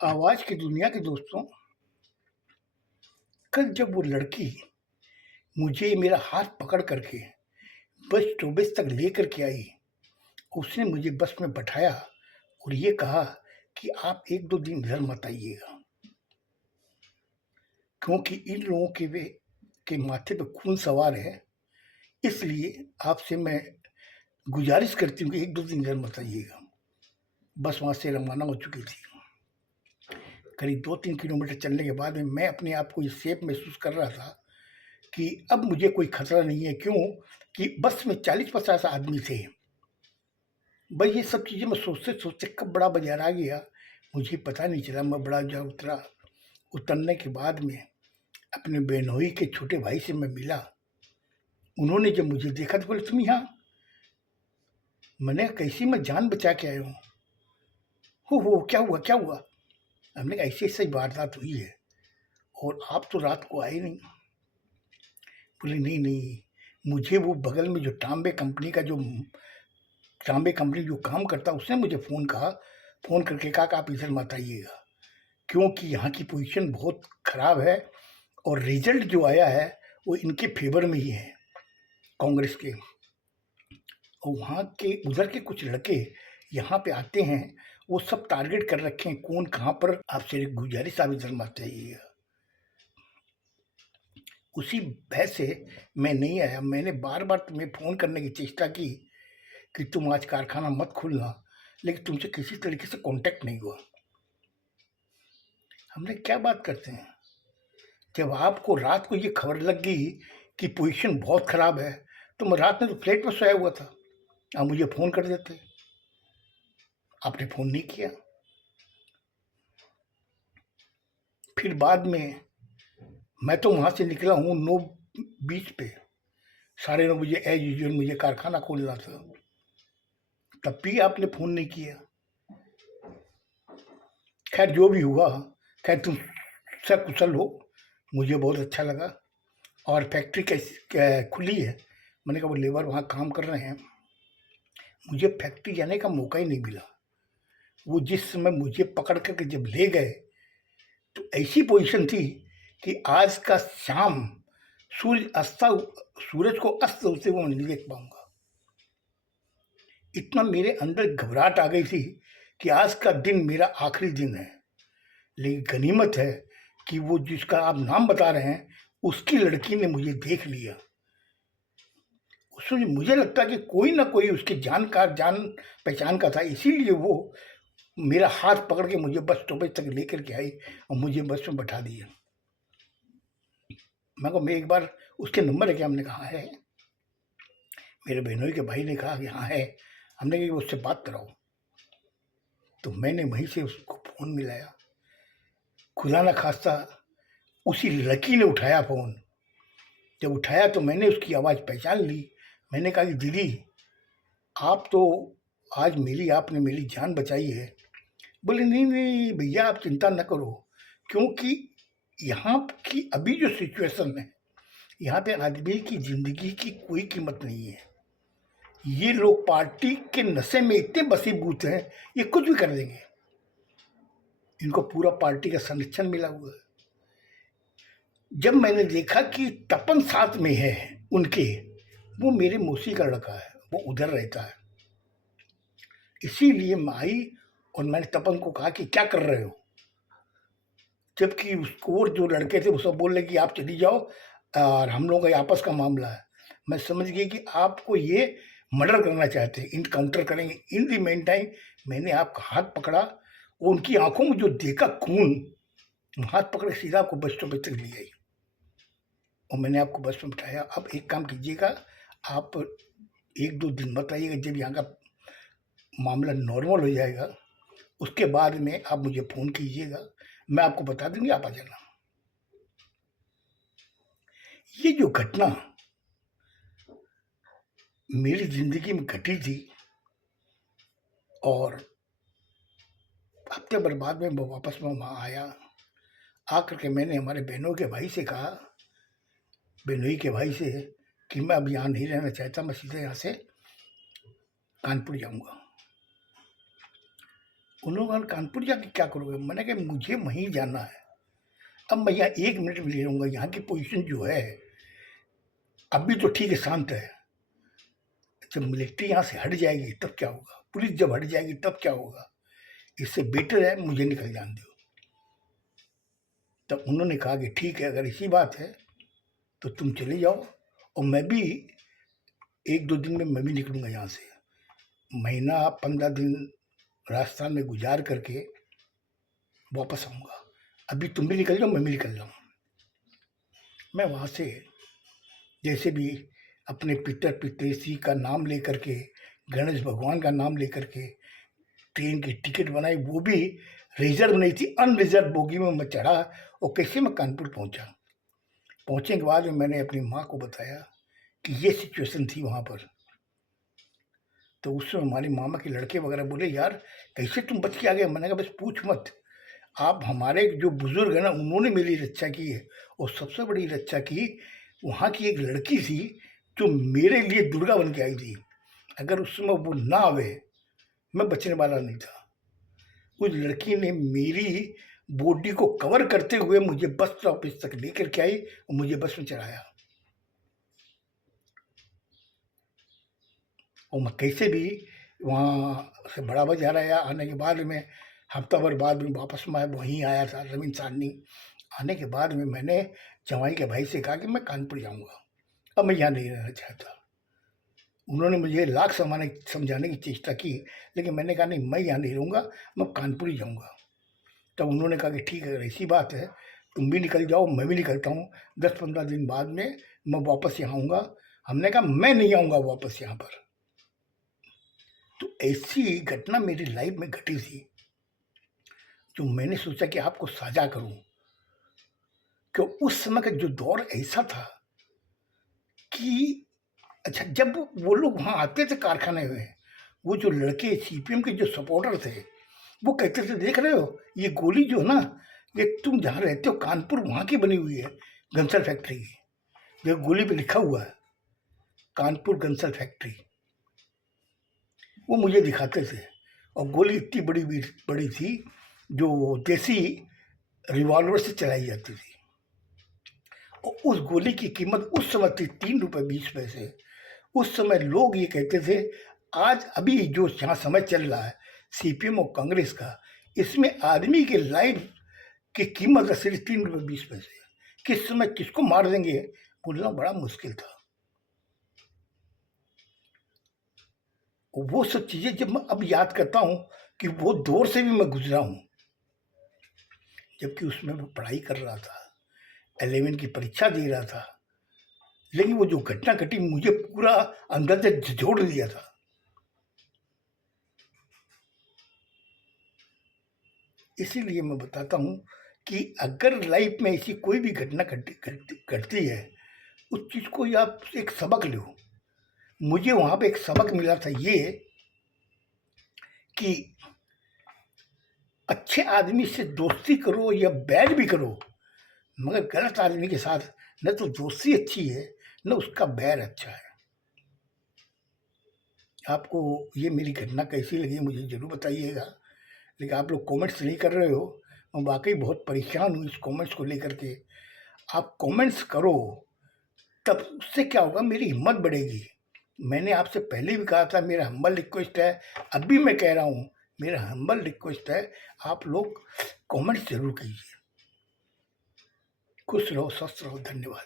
आवाज की दुनिया के दोस्तों, कल जब वो लड़की मुझे मेरा हाथ पकड़ करके बस स्टॉपेज तक लेकर के आई, उसने मुझे बस में बैठाया और ये कहा कि आप 1-2 दिन इधर मत आइएगा, क्योंकि इन लोगों के माथे पे खून सवार है, इसलिए आपसे मैं गुज़ारिश करती हूँ कि 1-2 दिन इधर मत आइएगा। बस वहाँ से रवाना हो चुकी थी। करीब 2-3 किलोमीटर चलने के बाद में मैं अपने आप को ये सेफ महसूस कर रहा था कि अब मुझे कोई खतरा नहीं है। क्यों? कि बस में 40-50 आदमी थे। भाई ये सब चीज़ें मैं सोचते-सोचते कब बड़ा बाज़ार आ गया, मुझे पता नहीं चला। मैं बड़ा जा उतरा। उतरने के बाद में अपने बहनोई के छोटे भाई से मैं मिला। उन्होंने जब मुझे देखा तो बोले, "तुम यहाँ?" मैंने कहा, "कैसी मैं जान बचा के आया हूँ।" हो क्या हुआ, क्या हुआ?" हमने कहा, "ऐसे-ऐसे ही वारदात हुई है और आप तो रात को आए नहीं।" बोले, "नहीं, नहीं, मुझे वो बगल में जो तांबे कंपनी जो काम करता है उसने मुझे फ़ोन करके कहा कि आप इधर मत आइएगा, क्योंकि यहाँ की पोज़ीशन बहुत ख़राब है और रिज़ल्ट जो आया है वो इनके फ़ेवर में ही है, कांग्रेस के। और वहाँ के उधर के कुछ लड़के यहाँ पे आते हैं, वो सब टारगेट कर रखे हैं, कौन कहाँ पर। आपसे एक गुज़ारिश, आप इधर मत आइएगा।" उसी भय से मैं नहीं आया। मैंने बार-बार तुम्हें फ़ोन करने की चेष्टा की कि तुम आज कारखाना मत खोलना, लेकिन तुमसे किसी तरीके से कॉन्टैक्ट नहीं हुआ। हमने क्या बात करते हैं? जब आपको रात को ये खबर लग गई कि पोज़ीशन बहुत ख़राब है, तो मैं रात में तो फ्लैट में सोया हुआ था। आप मुझे फ़ोन कर देते। आपने फ़ोन नहीं किया। फिर बाद में मैं तो वहाँ से निकला हूँ 9:20 पे, साढ़े 9 बजे एज़ यूजुअल मुझे कारखाना खोलना था। तब भी आपने फ़ोन नहीं किया। ख़ैर जो भी हुआ, ख़ैर तुम सकुशल हो, मुझे बहुत अच्छा लगा। और फैक्ट्री खुली है। मैंने कहा वो लेबर वहाँ काम कर रहे हैं। मुझे फैक्ट्री जाने का मौका ही नहीं मिला। वो जिस समय मुझे पकड़ कर के जब ले गए, तो ऐसी पोज़ीशन थी कि आज का शाम सूरज को अस्त होते हुए मैं नहीं देख पाऊँगा। इतना मेरे अंदर घबराहट आ गई थी कि आज का दिन मेरा आखिरी दिन है। लेकिन गनीमत है कि वो जिसका आप नाम बता रहे हैं, उसकी लड़की ने मुझे देख लिया। उसमें मुझे लगता है कि कोई ना कोई उसके जान-पहचान का था, इसीलिए वो मेरा हाथ पकड़ के मुझे बस स्टॉपेज तक लेकर के आई और मुझे बस में बैठा दिया। मैं कहा, "मैं एक बार उसके नंबर है क्या?" हमने कहा, "है।" मेरे बहनोई के भाई ने कहा कि, "हाँ, है।" हमने कहा कि उससे बात कराओ। तो मैंने वहीं से उसको फ़ोन मिलाया। खुदा ना ख़ास्ता उसी लड़की ने उठाया फ़ोन। जब उठाया तो मैंने उसकी आवाज़ पहचान ली। मैंने कहा कि, "दीदी, आप तो आज आपने मेरी जान बचाई है।" बोले, "नहीं, नहीं भैया, आप चिंता ना करो, क्योंकि यहाँ की अभी जो सिचुएशन है, यहाँ पे आदमी की ज़िंदगी की कोई कीमत नहीं है। ये लोग पार्टी के नशे में इतने बसीभूत हैं, ये कुछ भी कर देंगे। इनको पूरा पार्टी का संरक्षण मिला हुआ है।" जब मैंने देखा कि तपन साथ में है उनके, वो मेरे मौसी का लड़का है, वो उधर रहता है। इसीलिए मैं आई और मैंने तपन को कहा कि, "क्या कर रहे हो?" जबकि उसको और जो लड़के थे वो सब बोल रहे कि आप चली जाओ और हम लोगों का आपस का मामला है। मैं समझ गई कि आपको ये मर्डर करना चाहते हैं, इनकाउंटर करेंगे। इन द मेन टाइम मैंने आपका हाथ पकड़ा और उनकी आँखों में जो देखा खून, हाथ पकड़ के सीधा आपको बस स्टॉपेज तक ले आई और मैंने आपको बस में बिठाया। अब एक काम कीजिएगा, आप 1-2 दिन मत आइएगा। जब यहाँ का मामला नॉर्मल हो जाएगा, उसके बाद में आप मुझे फ़ोन कीजिएगा, मैं आपको बता दूँगी, आप आ जाना। ये जो घटना मेरी ज़िंदगी में घटी थी और हफ्ते भर बाद में मैं वापस मैं वहाँ आया। आकर के मैंने हमारे बहनोई के भाई से कहा, बहनोई के भाई से, कि मैं अब यहाँ नहीं रहना चाहता, मैं सीधे यहाँ से कानपुर जाऊँगा। उन्होंने कहा कानपुर जाके क्या करोगे? मैंने कहा मुझे वहीं जाना है। अब मैं यहाँ 1 मिनट भी नहीं रहूँगा। यहाँ की पोजीशन जो है अभी तो ठीक है, शांत है। जब मिलिट्री यहाँ से हट जाएगी तब क्या होगा? पुलिस जब हट जाएगी तब क्या होगा? इससे बेटर है मुझे निकल जाने दो। तब उन्होंने कहा कि ठीक है, अगर इसी बात है तो तुम चले जाओ और मैं भी 1-2 दिन में मैं भी निकलूँगा यहाँ से। महीना 15 दिन राजस्थान में गुजार करके वापस आऊँगा। अभी तुम भी निकल जाओ, मैं भी निकल जाऊँ। मैं वहाँ से जैसे भी अपने पितर पितेश्री का नाम लेकर के, गणेश भगवान का नाम लेकर के ट्रेन की टिकट बनाई, वो भी रिजर्व नहीं थी, अनरिजर्व बोगी में मैं चढ़ा और कैसे मैं कानपुर पहुंचा। पहुंचने के बाद मैंने अपनी माँ को बताया कि ये सिचुएशन थी वहाँ पर। तो उस समय हमारी मामा के लड़के वगैरह बोले यार कैसे तुम बच के आ गए? मैंने कहा बस पूछ मत, आप हमारे जो बुजुर्ग हैं ना उन्होंने मेरी रक्षा की है। और सबसे बड़ी रक्षा की वहाँ की एक लड़की थी जो मेरे लिए दुर्गा बन के आई थी। अगर उस समय वो ना आवे मैं बचने वाला नहीं था। उस लड़की ने मेरी बॉडी को कवर करते हुए मुझे बस स्टॉपेज तक लेकर के आई और मुझे बस में चढ़ाया। और मैं कैसे भी वहाँ से बड़ा बाजार आया। आने के बाद में हफ्ता भर बाद में वापस मैं वहीं आया था रवीन सारनी। आने के बाद में मैंने जवाई के भाई से कहा कि मैं कानपुर जाऊँगा, अब मैं यहाँ नहीं रहना चाहता। उन्होंने मुझे लाख समझाने की चेष्टा की, लेकिन मैंने कहा नहीं, मैं यहाँ नहीं रहूँगा, मैं कानपुर ही जाऊँगा। तब उन्होंने कहा कि ठीक है, अगर ऐसी बात है तुम भी निकल जाओ, मैं भी निकलता हूँ। 10-15 दिन बाद में मैं वापस यहाँ आऊँगा। हमने कहा मैं नहीं आऊँगा वापस यहाँ पर। तो ऐसी घटना मेरी लाइफ में घटी थी जो मैंने सोचा कि आपको साझा करूं। कि उस समय का जो दौर ऐसा था कि अच्छा, जब वो लोग वहाँ आते थे कारखाने में, वो जो लड़के सीपीएम के जो सपोर्टर थे वो कहते थे देख रहे हो ये गोली जो है ना, ये तुम जहाँ रहते हो कानपुर वहाँ की बनी हुई है, गंसल फैक्ट्री की। जो गोली पे लिखा हुआ है कानपुर गंसल फैक्ट्री, वो मुझे दिखाते थे। और गोली इतनी बड़ी थी जो देसी रिवॉल्वर से चलाई जाती थी। और उस गोली की कीमत उस समय थी 3 रुपये 20 पैसे। उस समय लोग ये कहते थे आज अभी जो यहाँ समय चल रहा है सीपीएम और कांग्रेस का, इसमें आदमी के लाइफ की कीमत सिर्फ 3 रुपये 20 पैसे। किस समय किसको मार देंगे बोलना बड़ा मुश्किल था। वो सब चीजें जब मैं अब याद करता हूँ कि वो दौर से भी मैं गुजरा हूँ, जबकि उसमें मैं पढ़ाई कर रहा था, 11 की परीक्षा दे रहा था, लेकिन वो जो घटना घटी मुझे पूरा अंदर से झिझोड़ दिया था। इसीलिए मैं बताता हूँ कि अगर लाइफ में ऐसी कोई भी घटना घटती है, उस चीज़ को आप एक सबक लो। मुझे वहाँ पे एक सबक मिला था ये कि अच्छे आदमी से दोस्ती करो या बैर भी करो, मगर गलत आदमी के साथ न तो दोस्ती अच्छी है न उसका बैर अच्छा है। आपको ये मेरी घटना कैसी लगी मुझे ज़रूर बताइएगा। लेकिन आप लोग कमेंट्स नहीं कर रहे हो, मैं वाकई बहुत परेशान हूँ इस कमेंट्स को लेकर के। आप कमेंट्स करो, तब उससे क्या होगा, मेरी हिम्मत बढ़ेगी। मैंने आपसे पहले भी कहा था, मेरा हम्बल रिक्वेस्ट है, अभी मैं कह रहा हूँ, मेरा हम्बल रिक्वेस्ट है, आप लोग कमेंट्स जरूर कीजिए। खुश रहो, स्वस्थ रहो, धन्यवाद।